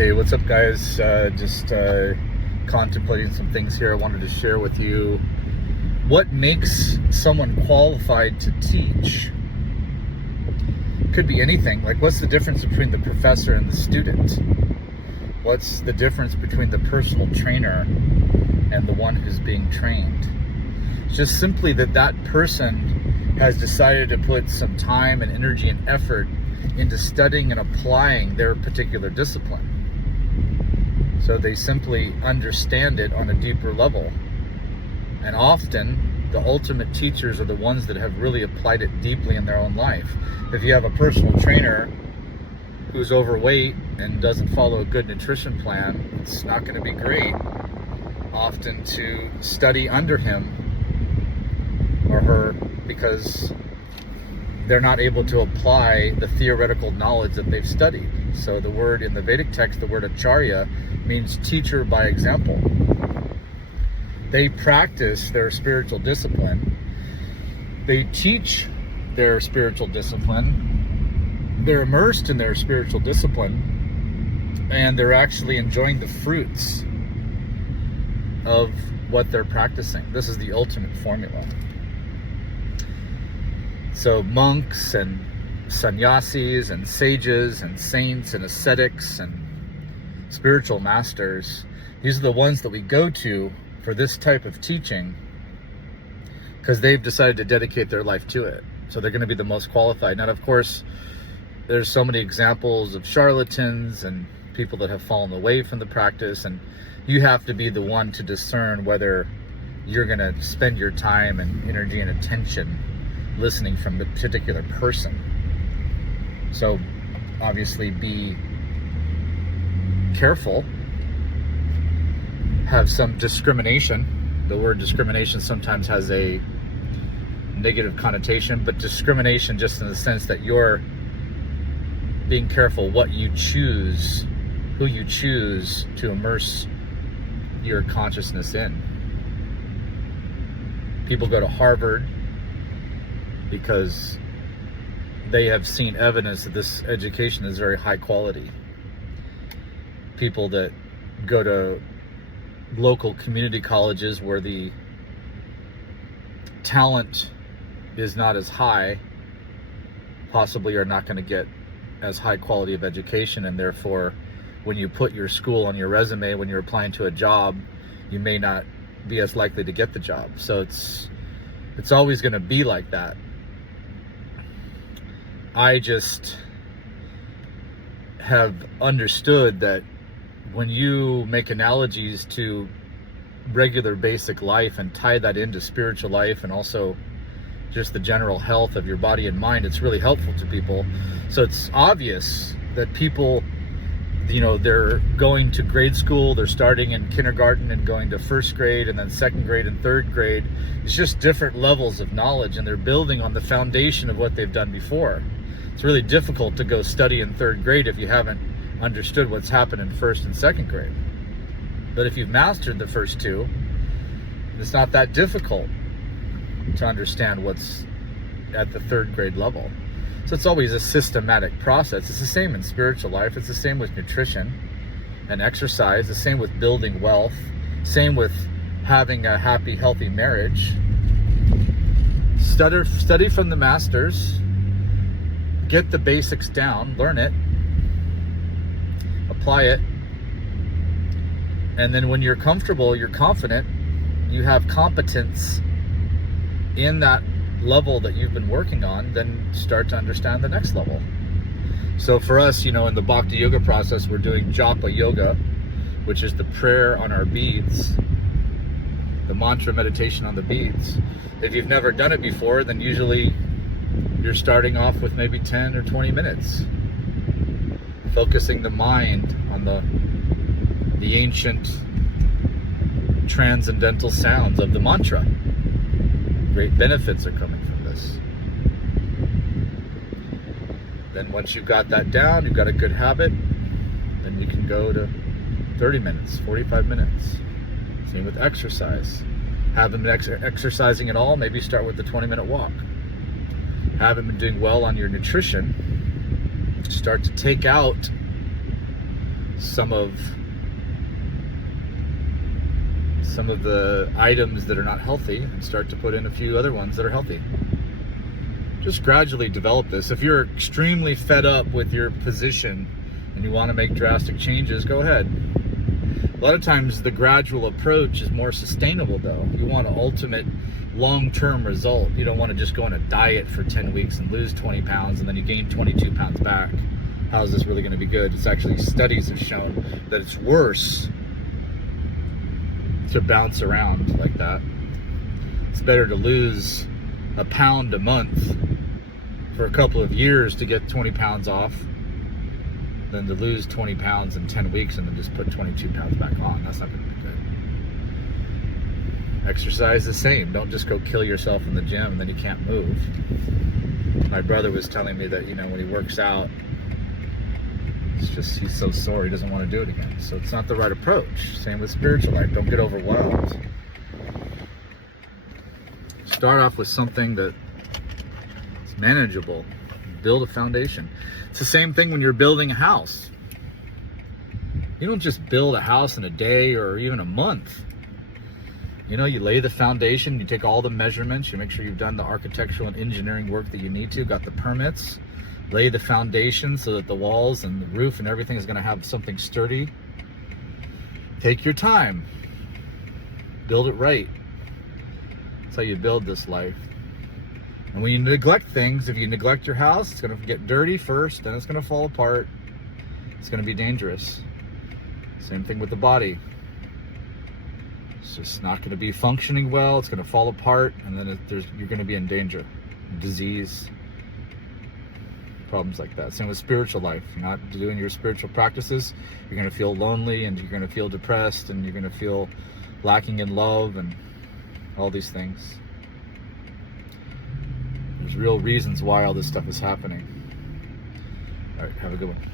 Hey, what's up, guys? Just contemplating some things here. I wanted to share with you what makes someone qualified to teach. Could be anything. Like, what's the difference between the professor and the student? What's the difference between the personal trainer and the one who's being trained? It's just simply that person has decided to put some time and energy and effort into studying and applying their particular discipline. So they simply understand it on a deeper level. And often, the ultimate teachers are the ones that have really applied it deeply in their own life. If you have a personal trainer who's overweight and doesn't follow a good nutrition plan, it's not going to be great often to study under him or her, because they're not able to apply the theoretical knowledge that they've studied. So the word in the Vedic text, the word acharya, means teacher by example. They practice their spiritual discipline. They teach their spiritual discipline. They're immersed in their spiritual discipline, and they're actually enjoying the fruits of what they're practicing. This is the ultimate formula. So monks and sannyasis and sages and saints and ascetics and spiritual masters, these are the ones that we go to for this type of teaching because they've decided to dedicate their life to it. So they're going to be the most qualified. Now, of course, there's so many examples of charlatans and people that have fallen away from the practice, and you have to be the one to discern whether you're going to spend your time and energy and attention listening from the particular person. So obviously be careful, have some discrimination. The word discrimination sometimes has a negative connotation, but discrimination just in the sense that you're being careful what you choose, who you choose to immerse your consciousness in. People go to Harvard because they have seen evidence that this education is very high quality. People that go to local community colleges where the talent is not as high possibly are not going to get as high quality of education, and therefore when you put your school on your resume when you're applying to a job, you may not be as likely to get the job. So it's always going to be like that. I just have understood that when you make analogies to regular basic life and tie that into spiritual life and also just the general health of your body and mind, it's really helpful to people. So it's obvious that people, they're going to grade school, they're starting in kindergarten and going to first grade and then second grade and third grade. It's just different levels of knowledge, and they're building on the foundation of what they've done before. It's really difficult to go study in third grade if you haven't understood what's happened in first and second grade. But if you've mastered the first two, it's not that difficult to understand what's at the third grade level. So it's always a systematic process. It's the same in spiritual life. It's the same with nutrition and exercise. The same with building wealth. Same with having a happy, healthy marriage. Study from the masters. Get the basics down. Learn it. Apply it. And then when you're comfortable, you're confident, you have competence in that level that you've been working on, then start to understand the next level. So for us, in the Bhakti Yoga process, we're doing Japa Yoga, which is the prayer on our beads, the mantra meditation on the beads. If you've never done it before, then usually you're starting off with maybe 10 or 20 minutes, focusing the mind on the ancient transcendental sounds of the mantra. Great benefits are coming from this. Then once you've got that down, you've got a good habit, then you can go to 30 minutes, 45 minutes. Same with exercise. Haven't been exercising at all, maybe start with the 20-minute walk. Haven't been doing well on your nutrition, start to take out some of the items that are not healthy and start to put in a few other ones that are healthy. Just gradually develop this. If you're extremely fed up with your position and you want to make drastic changes, go ahead. A lot of times the gradual approach is more sustainable though. You want an ultimate long-term result. You don't want to just go on a diet for 10 weeks and lose 20 pounds and then you gain 22 pounds back. How is this really going to be good? It's actually, studies have shown that it's worse to bounce around like that. It's better to lose a pound a month for a couple of years to get 20 pounds off than to lose 20 pounds in 10 weeks and then just put 22 pounds back on. That's not going to be good. Exercise the same. Don't just go kill yourself in the gym and then you can't move. My brother was telling me that, when he works out, it's just, he's so sore, he doesn't want to do it again. So it's not the right approach. Same with spiritual life. Don't get overwhelmed. Start off with something that's manageable. Build a foundation. It's the same thing when you're building a house. You don't just build a house in a day or even a month. You lay the foundation, you take all the measurements, you make sure you've done the architectural and engineering work that you need to, got the permits, lay the foundation so that the walls and the roof and everything is going to have something sturdy. Take your time. Build it right. That's how you build this life. And when you neglect things, if you neglect your house, it's going to get dirty first, then it's going to fall apart. It's going to be dangerous. Same thing with the body. It's just not going to be functioning well. It's going to fall apart, and then you're going to be in danger. Disease, problems like that. Same with spiritual life. You're not doing your spiritual practices, you're going to feel lonely, and you're going to feel depressed, and you're going to feel lacking in love, and all these things. There's real reasons why all this stuff is happening. All right, have a good one.